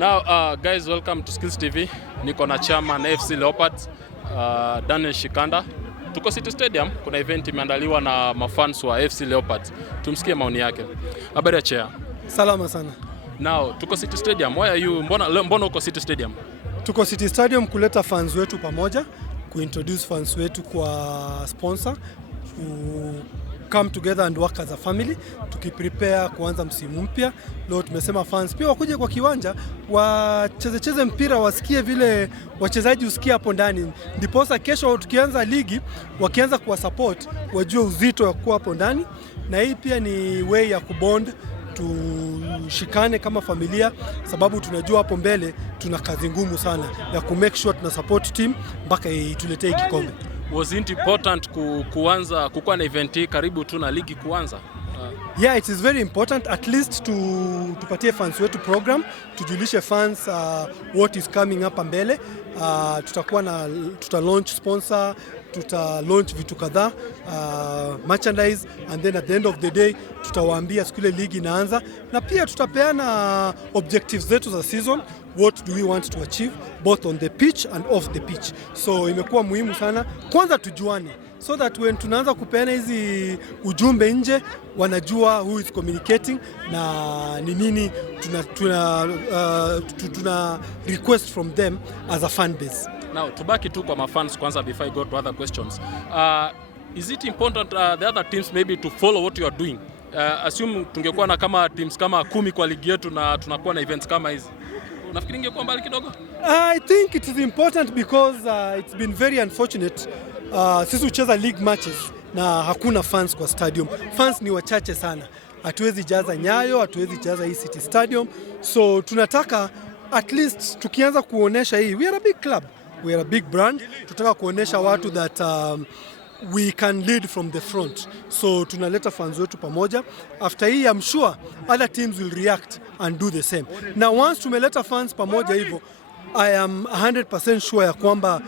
Now, guys, welcome to Skills TV. Niko na chairman FC Leopards, ndani Shikanda. Tuko City Stadium, kuna event imeandaliwa na mafans wa FC Leopards. Tumsikie maoni yake. Habari ya chair. Salama sana. Now, tuko City Stadium. Why are you? Mbona uko City Stadium? Tuko City Stadium kuleta fans wetu pamoja, kuintroduce fans wetu kwa sponsor, come together and work as a family, tukiprepare kuanza msimu mpya. Leo tumesema fans pia wakuje kwa kiwanja, wacheze mpira, wasikie vile wachezaji usikia hapo ndani. Ndiposa kesho tukianza ligi, wakianza kuwa support, wajue uzito wa kuwa hapo ndani. Na hii pia ni way ya kubond, tushikane kama familia, sababu tunajua hapo mbele tuna kazi ngumu sana ya ku make sure tuna support team mpaka ituletee kikombe. Was it important kukuwa na event hii karibu tu na ligi kuanza? Yeah, it is very important, at least tupatie fans wetu program, tujulishe fans what is coming up mbele. Tuta launch sponsor, tuta launch vitu kadhaa, merchandise, and then at the end of the day tutawaambia siku ile ligi inaanza, na pia tutapeana objectives zetu za season. What do we want to achieve both on the pitch and off the pitch? So imekuwa muhimu sana kwanza tujuane, so that when tunaanza kupeana hizi ujumbe nje, wanajua who is communicating na ni nini tuna request from them as a fan base. Now, tubaki tu kwa mafans kwanza before I go to other questions. Is it important the other teams maybe to follow what you are doing? Assume tungekuwa na kama teams kama 10 kwa ligi yetu na tunakuwa na events kama hizi, unafikiri ingekuwa mbali kidogo? I think it is important because it's been very unfortunate. Sisi ucheza league matches na hakuna fans kwa stadium. Fans ni wachache sana. Hatuwezi jaza Nyayo, hatuwezi jaza hii City Stadium. So tunataka at least tukianza kuonesha hii, we are a big club, we are a big brand. Tunataka kuonesha watu that we can lead from the front. So tunaleta fans wetu pamoja. After hii, I'm sure other teams will react and do the same. Now once tumeleta fans pamoja hivyo, I am 100% sure ya kwamba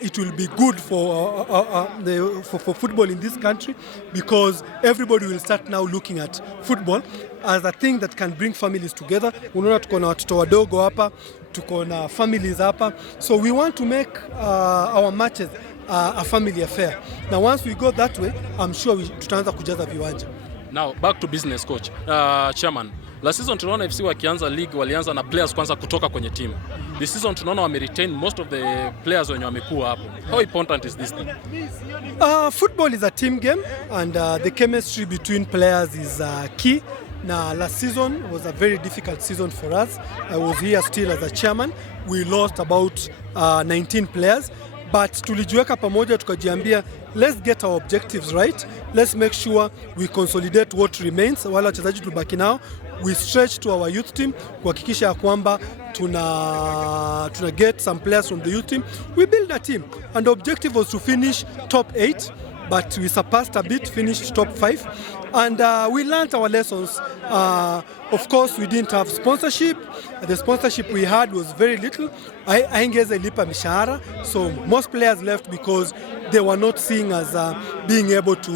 it will be good for football in this country, because everybody will start now looking at football as a thing that can bring families together. Unaona tuko na watoto wadogo hapa, tuko na families hapa, so we want to make our matches a family affair. Now once we go that way, I'm sure tutaanza kujaza viwanja. Now back to business, coach. Chairman, last season tunaona FC wakianza league walianza na players kwanza kutoka kwenye team. This season tunaona wame retain most of the players wenye wamekuwa hapo. How important is this thing? Football is a team game, and the chemistry between players is key. Now last season was a very difficult season for us. I was here still as a chairman. We lost about 19 players. But tulijiweka pamoja tukajiambia, let's get our objectives right. Let's make sure we consolidate what remains. Wale wachezaji tulibaki nao, we stretch to our youth team kuhakikisha ya kwamba tuna get some players from the youth team. We build a team, and the objective was to finish top 8, but we surpassed a bit, finished top 5, and we learned our lessons. Of course, we didn't have sponsorship. The sponsorship we had was very little. Haingeweza lipa mishahara, so most players left because they were not seeing as being able to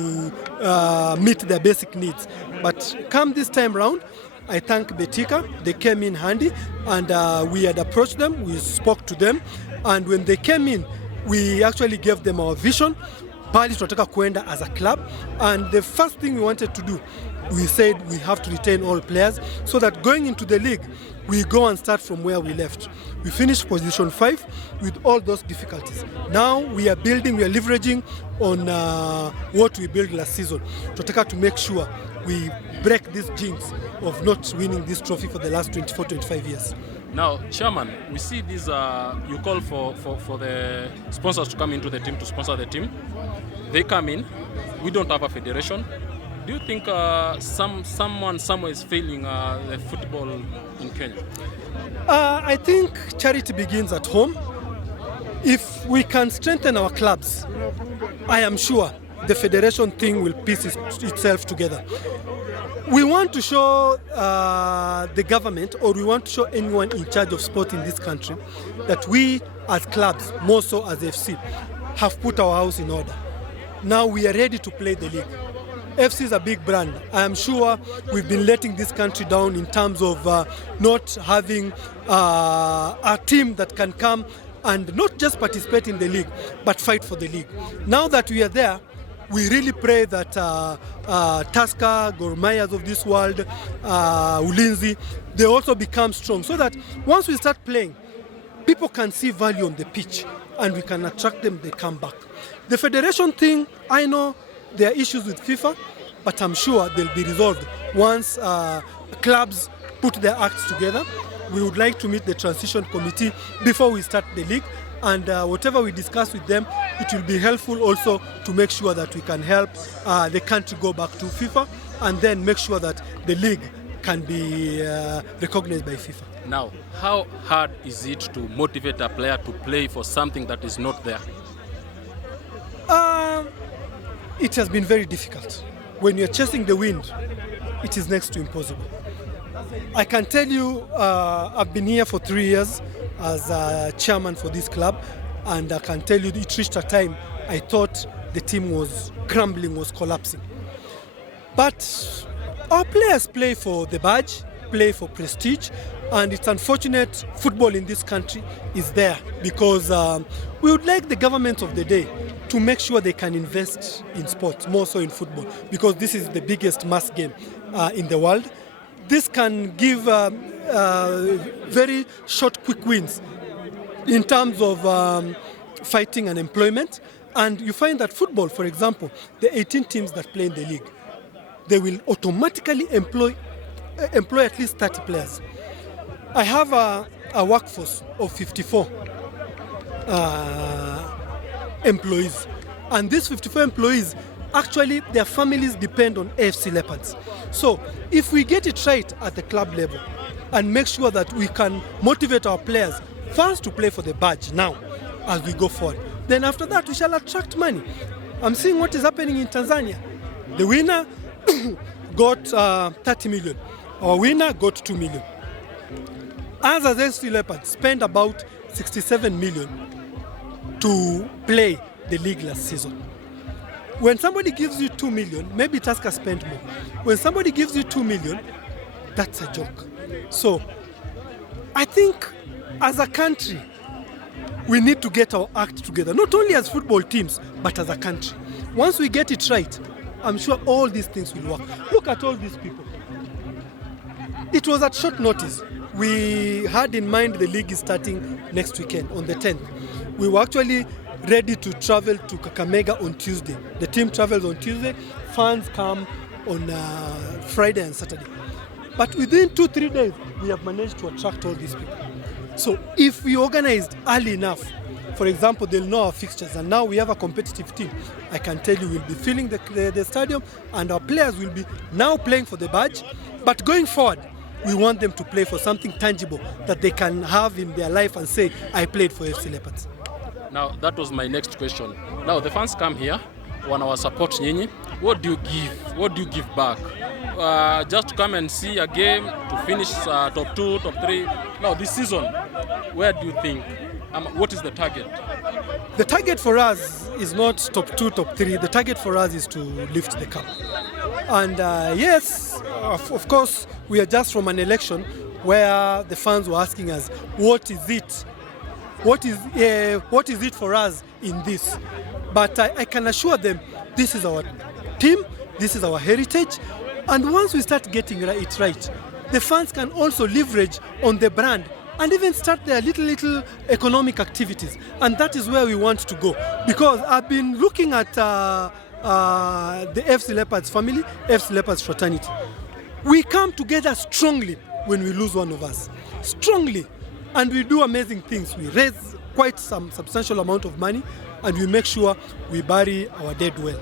meet their basic needs. But come this time round, I thank Betika. They came in handy, and we had approached them, we spoke to them, and when they came in, we actually gave them our vision. Pali tunataka kuenda as a club, and the first thing we wanted to do, we said we have to retain all players so that going into the league, we go and start from where we left. We finished position 5 with all those difficulties. Now we are building, we are leveraging on what we built last season. Tunataka to make sure we break this jinx of not winning this trophy for the last 24-25 years. Now, Chairman, we see this, you call for the sponsors to come into the team, to sponsor the team. They come in, we don't have a federation. Do you think someone somewhere is failing the football in Kenya? I think charity begins at home. If we can strengthen our clubs, I am sure the federation thing will piece itself together. We want to show the government, or we want to show anyone in charge of sport in this country, that we as clubs, more so as FC, have put our house in order. Now we are ready to play the league. FC is a big brand. I am sure we've been letting this country down in terms of not having a team that can come and not just participate in the league, but fight for the league. Now that we are there, we really pray that Tusker, Gor Mahias of this world, Ulinzi, they also become strong, so that once we start playing, people can see value on the pitch and we can attract them, they come back. The federation thing, I know there are issues with FIFA, but I'm sure they'll be resolved once clubs put their acts together. We would like to meet the transition committee before we start the league, and whatever we discuss with them, it will be helpful also to make sure that we can help the country go back to FIFA, and then make sure that the league can be recognized by FIFA. Now, how hard is it to motivate a player to play for something that is not there? It has been very difficult. When you're chasing the wind, it is next to impossible. I can tell you, I've been here for 3 years as a chairman for this club, and I can tell you it reached a time I thought the team was crumbling, was collapsing. But our players play for the badge, play for prestige, and it's unfortunate football in this country is there because we would like the government of the day to make sure they can invest in sports, more so in football, because this is the biggest mass game in the world. This can give very short, quick wins in terms of fighting unemployment. And you find that football, for example, the 18 teams that play in the league, they will automatically employ at least 30 players. I have a workforce of 54 employees. And these 54 employees, actually, their families depend on AFC Leopards. So if we get it right at the club level and make sure that we can motivate our players first to play for the badge now as we go forward, then after that we shall attract money. I'm seeing what is happening in Tanzania. The winner got 30 million. Our winner got 2 million. Us as AFC Leopards spent about 67 million to play the league last season. When somebody gives you 2 million, maybe Tusker spent more. When somebody gives you 2 million, that's a joke. So I think as a country, we need to get our act together, not only as football teams, but as a country. Once we get it right, I'm sure all these things will work. Look at all these people. It was at short notice. We had in mind the league is starting next weekend on the 10th. We were actually ready to travel to Kakamega on Tuesday. The team travels on Tuesday, fans come on Friday and Saturday. But within 2-3 days, we have managed to attract all these people. So if we organized early enough, for example, they'll know our fixtures, and now we have a competitive team, I can tell you we'll be filling the stadium, and our players will be now playing for the badge. But going forward, we want them to play for something tangible that they can have in their life and say, I played for FC Leopards. Now, that was my next question. Now, the fans come here, want to support Nyinyi. What do you give? What do you give back? Just to come and see a game, to finish top 2, top 3. Now, this season, where do you think? What is the target? The target for us is not top 2, top 3. The target for us is to lift the cup. And yes, of course, we are just from an election where the fans were asking us, what is it? What is it for us in this? But I can assure them, this is our team, this is our heritage, and once we start getting it right, the fans can also leverage on the brand and even start their little economic activities, and that is where we want to go. Because I've been looking at the FC Leopards family, FC Leopards fraternity. We come together strongly when we lose one of us, strongly. And we do amazing things. We raise quite some substantial amount of money, and we make sure we bury our dead well.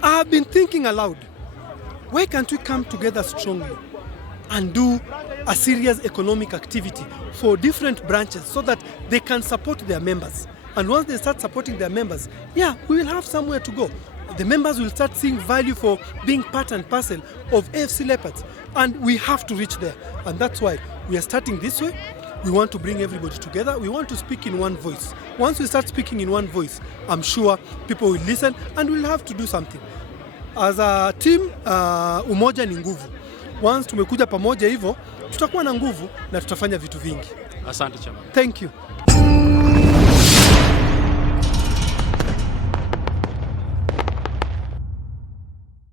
I have been thinking aloud, why can't we come together strongly and do a serious economic activity for different branches so that they can support their members? And once they start supporting their members, yeah, we will have somewhere to go. The members will start seeing value for being part and parcel of AFC Leopards. And we have to reach there. And that's why we are starting this way. We want to bring everybody together. We want to speak in one voice. Once we start speaking in one voice, I'm sure people will listen and we'll have to do something. as a team, umoja ni nguvu. Once tumekuja pamoja hivyo, tutakuwa na nguvu na tutafanya vitu vingi. Asante chama. Thank you.